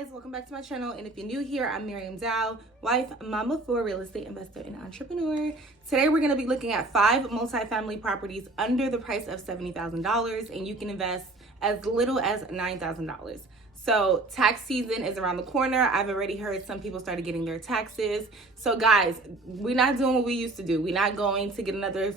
guys, welcome back to my channel. And if you're new here, I'm Miriam Dow, wife, mama for real estate investor and entrepreneur. Today we're going to be looking at 5 multifamily properties under the price of $70,000, and you can invest as little as $9,000. So tax season is around the corner. I've already heard some people started getting their taxes. So guys, we're not doing what we used to do. We're not going to get another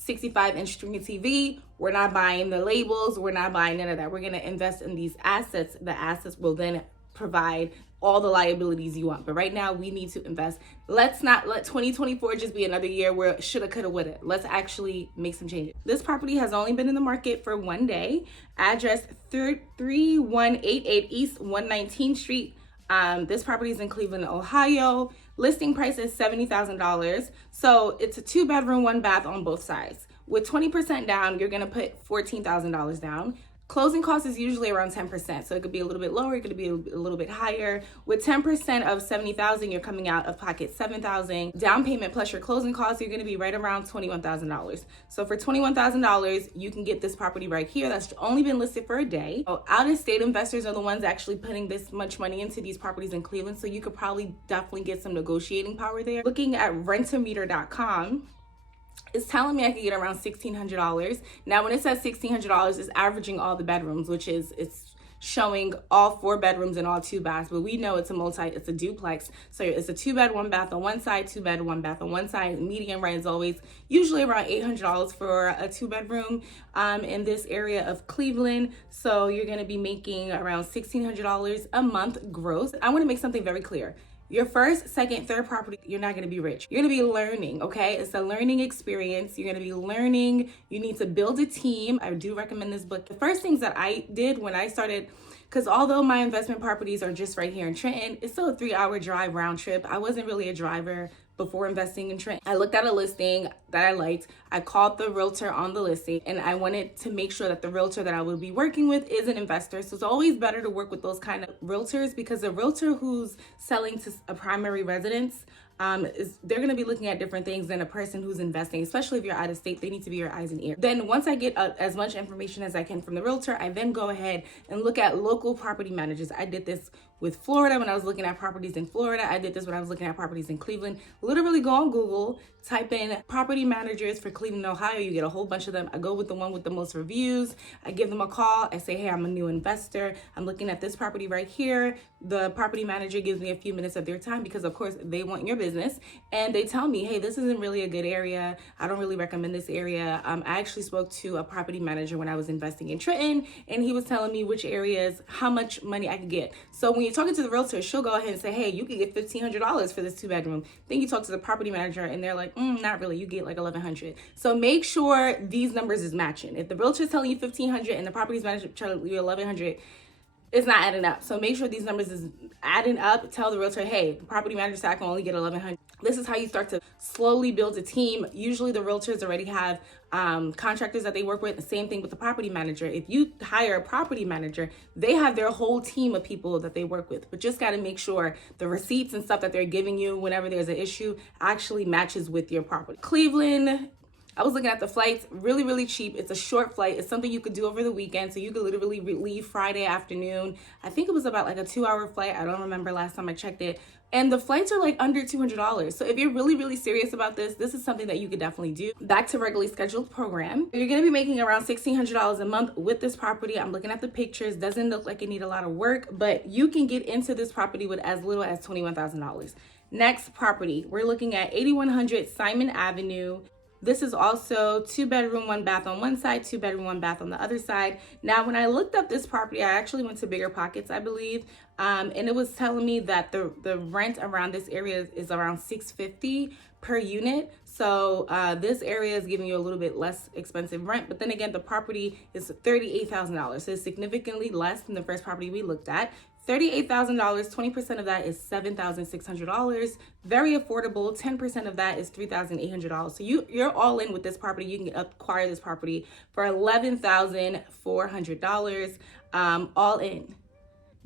65-inch screen TV. We're not buying the labels. We're not buying none of that. We're going to invest in these assets. The assets will then provide all the liabilities you want. But right now we need to invest. Let's not let 2024 just be another year where shoulda, coulda, woulda. Let's actually make some changes. This property has only been in the market for 1 day. Address 3188 East 119th Street. This property is in Cleveland, Ohio. Listing price is $70,000. So it's a 2-bedroom, 1 bath on both sides. With 20% down, you're gonna put $14,000 down. Closing cost is usually around 10%. So it could be a little bit lower, it could be a little bit higher. With 10% of $70,000, you're coming out of pocket $7,000. Down payment plus your closing costs, you're gonna be right around $21,000. So for $21,000, you can get this property right here that's only been listed for a day. So out-of-state investors are the ones actually putting this much money into these properties in Cleveland. So you could probably definitely get some negotiating power there. Looking at rentometer.com, it's telling me I could get around $1,600. Now, when it says $1,600, it's averaging all the bedrooms, which is, it's showing all 4 bedrooms and all 2 baths, but we know it's a duplex. So it's a 2-bed, 1 bath on one side, 2-bed, 1 bath on one side. Median rent is always usually around $800 for a 2-bedroom in this area of Cleveland. So you're gonna be making around $1,600 a month gross. I wanna make something very clear. Your first, second, third property, you're not gonna be rich. You're gonna be learning, okay? It's a learning experience. You're gonna be learning. You need to build a team. I do recommend this book. The first things that I did when I started, because although my investment properties are just right here in Trenton, it's still a 3-hour drive round trip. I wasn't really a driver before investing in Trenton. I looked at a listing that I liked. I called the realtor on the listing, and I wanted to make sure that the realtor that I would be working with is an investor. So it's always better to work with those kind of realtors, because a realtor who's selling to a primary residence, they're going to be looking at different things than a person who's investing, especially if you're out of state. They need to be your eyes and ears. Then once I get as much information as I can from the realtor, I then go ahead and look at local property managers. I did this with Florida when I was looking at properties in Florida. I did this when I was looking at properties in Cleveland. Literally go on Google, type in property managers for Cleveland, Ohio. You get a whole bunch of them. I go with the one with the most reviews. I give them a call. I say, hey, I'm a new investor. I'm looking at this property right here. The property manager gives me a few minutes of their time because, of course, they want your business. And they tell me, hey, this isn't really a good area. I don't really recommend this area. I actually spoke to a property manager when I was investing in Trenton, and he was telling me which areas, how much money I could get. So when you're talking to the realtor, she'll go ahead and say, hey, you could get $1,500 for this 2-bedroom. Then you talk to the property manager and they're like, not really, you get like $1,100. So make sure these numbers is matching. If the realtor is telling you $1,500 and the property manager telling you $1,100, it's not adding up. So make sure these numbers is adding up. Tell the realtor, hey, the property manager said I can only get $1,100. This is how you start to slowly build a team. Usually the realtors already have contractors that they work with. The same thing with the property manager. If you hire a property manager, they have their whole team of people that they work with. But just got to make sure the receipts and stuff that they're giving you whenever there's an issue actually matches with your property. Cleveland, I was looking at the flights, really, really cheap. It's a short flight. It's something you could do over the weekend. So you could literally leave Friday afternoon. I think it was about like a 2-hour flight. I don't remember last time I checked it. And the flights are like under $200. So if you're really, really serious about this, this is something that you could definitely do. Back to regularly scheduled program. You're gonna be making around $1,600 a month with this property. I'm looking at the pictures. Doesn't look like it need a lot of work, but you can get into this property with as little as $21,000. Next property, we're looking at 8100 Simon Avenue. This is also 2-bedroom, 1 bath on one side, 2-bedroom, 1 bath on the other side. Now, when I looked up this property, I actually went to Bigger Pockets, I believe, and it was telling me that the rent around this area is around $650 per unit. So this area is giving you a little bit less expensive rent, but then again, the property is $38,000. So it's significantly less than the first property we looked at. $38,000, 20% of that is $7,600. Very affordable. 10% of that is $3,800. So you're all in with this property. You can acquire this property for $11,400, all in.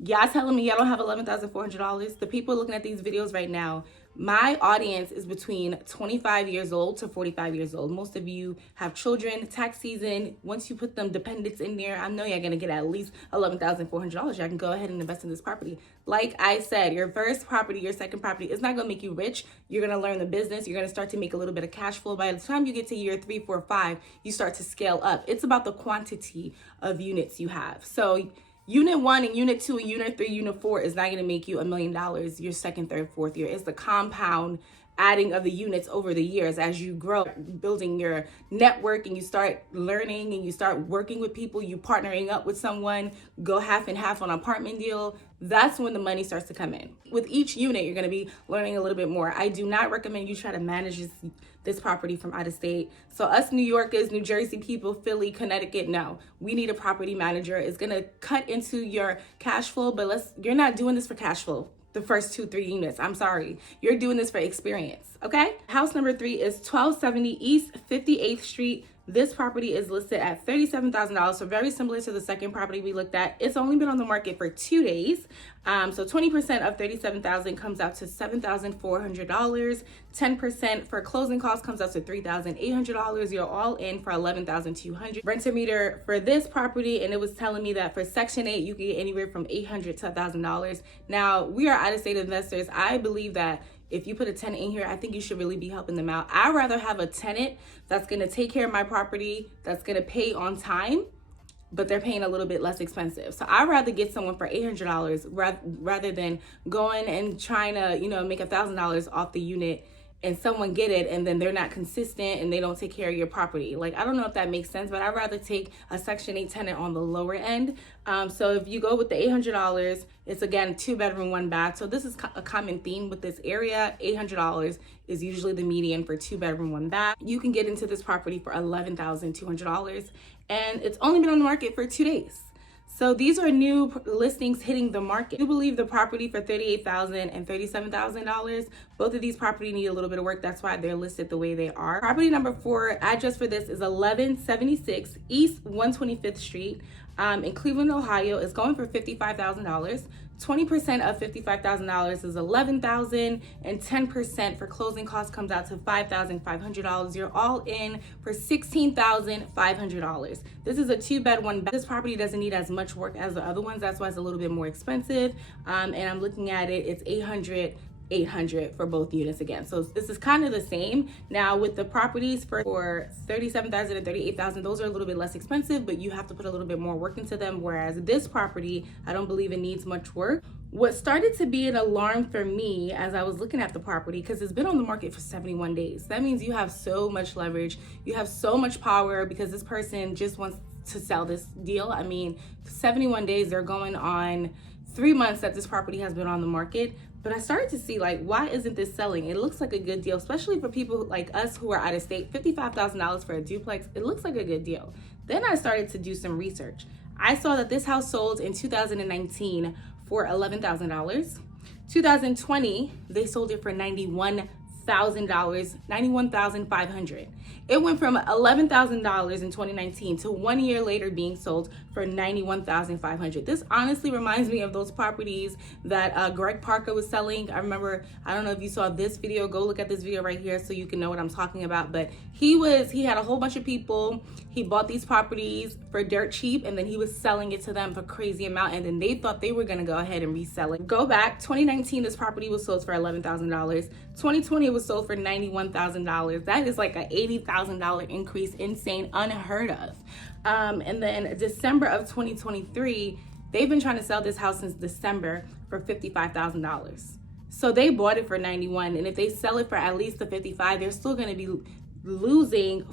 Y'all telling me y'all don't have $11,400? The people looking at these videos right now, my audience is between 25 years old to 45 years old. Most of you have children, tax season. Once you put them dependents in there, I know you're going to get at least $11,400. Y'all can go ahead and invest in this property. Like I said, your first property, your second property, it's not going to make you rich. You're going to learn the business. You're going to start to make a little bit of cash flow. By the time you get to year 3, 4, 5, you start to scale up. It's about the quantity of units you have. So Unit 1 and Unit 2 and Unit 3, Unit 4 is not going to make you $1 million your second, third, fourth year. It's the compound adding of the units over the years as you grow, building your network, and you start learning and you start working with people, you partnering up with someone, go half and half on an apartment deal. That's when the money starts to come in. With each unit, you're going to be learning a little bit more. I do not recommend you try to manage this property from out of state. So us New Yorkers, New Jersey people, Philly, Connecticut, no. We need a property manager. It's going to cut into your cash flow, but you're not doing this for cash flow. The first 2, 3 units. I'm sorry. You're doing this for experience, okay? House number 3 is 1270 East 58th Street. This property is listed at $37,000, so very similar to the second property we looked at. It's only been on the market for 2 days. So 20% of $37,000 comes out to $7,400. 10% for closing costs comes out to $3,800. You're all in for $11,200. Renter meter for this property, and it was telling me that for Section 8, you can get anywhere from $800 to $1,000. Now, we are out-of-state investors. I believe that if you put a tenant in here, I think you should really be helping them out. I'd rather have a tenant that's going to take care of my property, that's going to pay on time, but they're paying a little bit less expensive. So I'd rather get someone for $800 rather than going and trying to, make $1,000 off the unit and someone get it and then they're not consistent and they don't take care of your property. Like, I don't know if that makes sense, but I'd rather take a Section 8 tenant on the lower end. So if you go with the $800, it's again 2-bedroom, 1 bath. So this is a common theme with this area. $800 is usually the median for 2-bedroom, 1 bath. You can get into this property for $11,200, and it's only been on the market for 2 days. So these are new listings hitting the market. You believe the property for $38,000 and $37,000. Both of these properties need a little bit of work. That's why they're listed the way they are. Property number 4, address for this is 1176 East 125th Street in Cleveland, Ohio. It's going for $55,000. 20% of $55,000 is $11,000, and 10% for closing costs comes out to $5,500. You're all in for $16,500. This is a 2-bed, 1 bath. This property doesn't need as much work as the other ones. That's why it's a little bit more expensive. And I'm looking at it, it's $800 for both units again. So this is kind of the same. Now with the properties for $37,000 and $38,000, those are a little bit less expensive, but you have to put a little bit more work into them. Whereas this property, I don't believe it needs much work. What started to be an alarm for me as I was looking at the property, because it's been on the market for 71 days. That means you have so much leverage. You have so much power because this person just wants to sell this deal. I mean, 71 days, they're going on 3 months that this property has been on the market. But I started to see, like, why isn't this selling? It looks like a good deal, especially for people like us who are out of state. $55,000 for a duplex, it looks like a good deal. Then I started to do some research. I saw that this house sold in 2019 for $11,000. 2020, they sold it for $91,000, $91,500. It went from $11,000 in 2019 to 1 year later being sold for $91,500. This honestly reminds me of those properties that Greg Parker was selling. I remember, I don't know if you saw this video, go look at this video right here so you can know what I'm talking about. But he had a whole bunch of people. He bought these properties for dirt cheap, and then he was selling it to them for crazy amount, and then they thought they were gonna go ahead and resell it. Go back, 2019, this property was sold for $11,000. 2020, it was sold for $91,000. That is like an $80,000 increase, insane, unheard of. And then December of 2023, they've been trying to sell this house since December for $55,000. So they bought it for $91,000, and if they sell it for at least the $55,000, they're still gonna be losing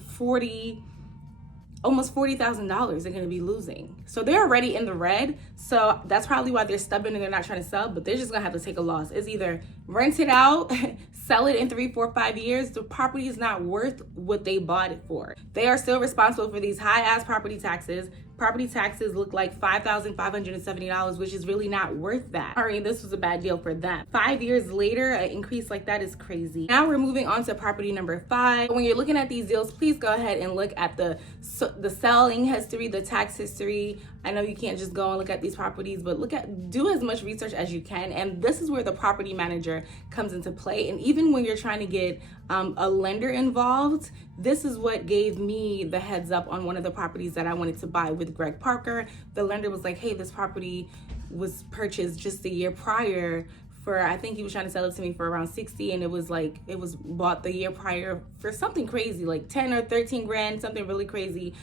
almost $40,000 they're gonna be losing. So they're already in the red. So that's probably why they're stubborn and they're not trying to sell, but they're just gonna have to take a loss. It's either rent it out, sell it in 3, 4, 5 years. The property is not worth what they bought it for. They are still responsible for these high ass property taxes. Property taxes look like $5,570, which is really not worth that. Sorry, this was a bad deal for them. 5 years later, an increase like that is crazy. Now we're moving on to property number 5. When you're looking at these deals, please go ahead and look at the selling history, the tax history. I know you can't just go and look at these properties, but do as much research as you can. And this is where the property manager comes into play. And even when you're trying to get a lender involved, this is what gave me the heads up on one of the properties that I wanted to buy with Greg Parker. The lender was like, hey, this property was purchased just a year prior for, I think he was trying to sell it to me for around 60, and it was bought the year prior for something crazy, like 10 or 13 grand, something really crazy.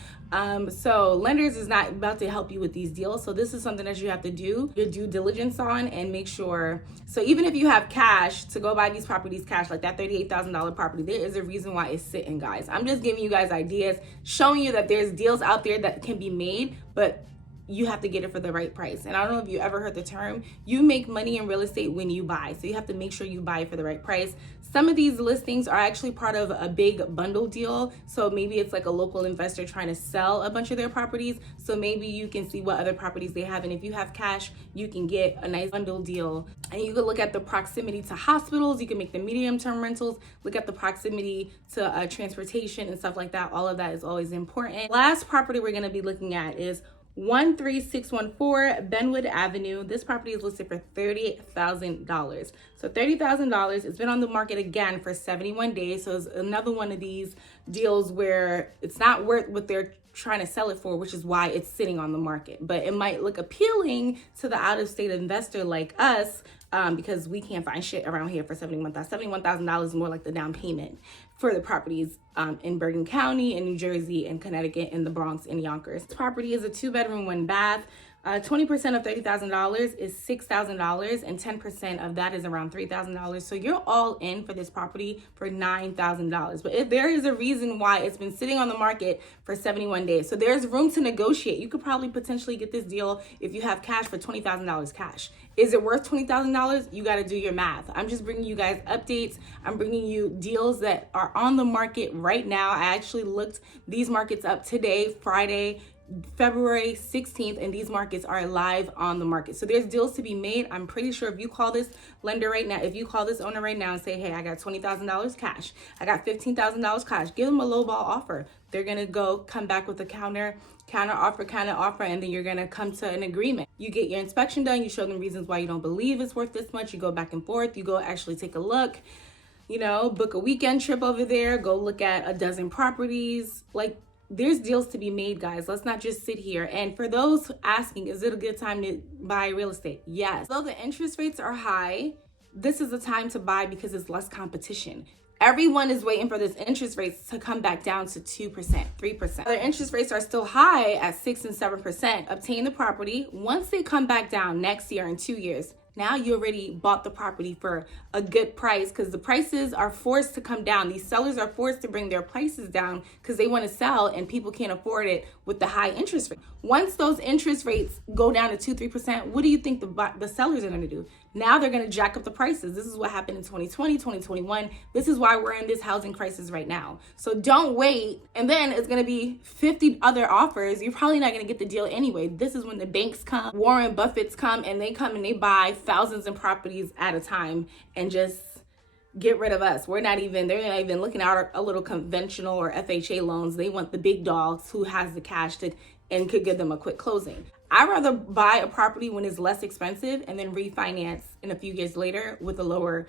So lenders is not about to help you with these deals. So this is something that you have to do your due diligence on and make sure. So even if you have cash to go buy these properties cash, like that $38,000 property, there is a reason why it's sitting, guys. I'm just giving you guys ideas, showing you that there's deals out there that can be made, but you have to get it for the right price. And I don't know if you ever heard the term, you make money in real estate when you buy. So you have to make sure you buy it for the right price. Some of these listings are actually part of a big bundle deal. So maybe it's like a local investor trying to sell a bunch of their properties. So maybe you can see what other properties they have. And if you have cash, you can get a nice bundle deal. And you can look at the proximity to hospitals. You can make the medium-term rentals. Look at the proximity to transportation and stuff like that. All of that is always important. Last property we're going to be looking at is 13614 Benwood Avenue. This property is listed for $30,000. So $30,000. It's been on the market again for 71 days. So it's another one of these deals where it's not worth what they're trying to sell it for, which is why it's sitting on the market. But it might look appealing to the out-of-state investor like us, because we can't find shit around here for $71,000. $71,000 is more like the down payment for the properties in Bergen County, in New Jersey, in Connecticut, in the Bronx, in Yonkers. This property is a 2-bedroom, 1-bath. 20% of $30,000 is $6,000, and 10% of that is around $3,000. So you're all in for this property for $9,000. But if there is a reason why it's been sitting on the market for 71 days. So there's room to negotiate. You could probably potentially get this deal if you have cash for $20,000 cash. Is it worth $20,000? You got to do your math. I'm just bringing you guys updates. I'm bringing you deals that are on the market right now. I actually looked these markets up today, Friday, February 16th, and these markets are live on the market. So there's deals to be made. I'm pretty sure if you call this lender right now, if you call this owner right now and say, hey, I got $20,000 cash, I got $15,000 cash, give them a lowball offer. They're going to come back with a counter offer, and then you're going to come to an agreement. You get your inspection done. You show them reasons why you don't believe it's worth this much. You go back and forth. You go actually take a look, book a weekend trip over there, go look at a dozen properties. Like, there's deals to be made, guys. Let's not just sit here. And for those asking, is it a good time to buy real estate? Yes. Though the interest rates are high, this is the time to buy because it's less competition. Everyone is waiting for this interest rates to come back down to 2%, 3%. Their interest rates are still high at 6 and 7%. Obtain the property. Once they come back down next year in 2 years, now you already bought the property for a good price, because the prices are forced to come down. These sellers are forced to bring their prices down because they want to sell and people can't afford it with the high interest rate. Once those interest rates go down to 2, 3%, what do you think the sellers are going to do? Now they're going to jack up the prices. This is what happened in 2020, 2021. This is why we're in this housing crisis right now. So don't wait. And then it's going to be 50 other offers. You're probably not going to get the deal anyway. This is when the banks come, Warren Buffett's come, and they come and they buy thousands of properties at a time and just get rid of us. They're not even looking at a little conventional or FHA loans. They want the big dogs who has the cash and could give them a quick closing. I'd rather buy a property when it's less expensive and then refinance in a few years later with a lower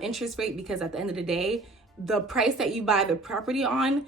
interest rate, because at the end of the day, the price that you buy the property on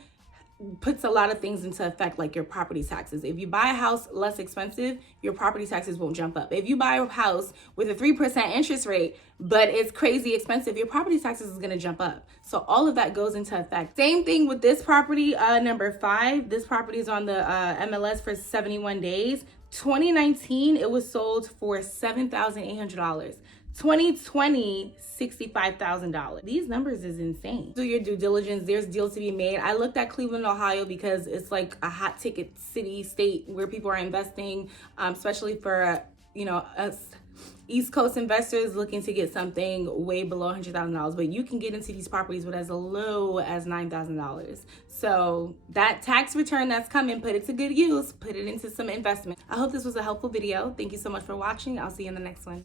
puts a lot of things into effect, like your property taxes. If you buy a house less expensive, your property taxes won't jump up. If you buy a house with a 3% interest rate, but it's crazy expensive, your property taxes is going to jump up. So all of that goes into effect. Same thing with this property, number 5. This property is on the MLS for 71 days. 2019, it was sold for $7,800. 2020, $65,000. These numbers is insane. Do your due diligence. There's deals to be made. I looked at Cleveland, Ohio, because it's like a hot ticket city, state where people are investing, especially for us East Coast investors looking to get something way below $100,000. But you can get into these properties with as low as $9,000. So that tax return that's coming, put it to good use. Put it into some investment. I hope this was a helpful video. Thank you so much for watching. I'll see you in the next one.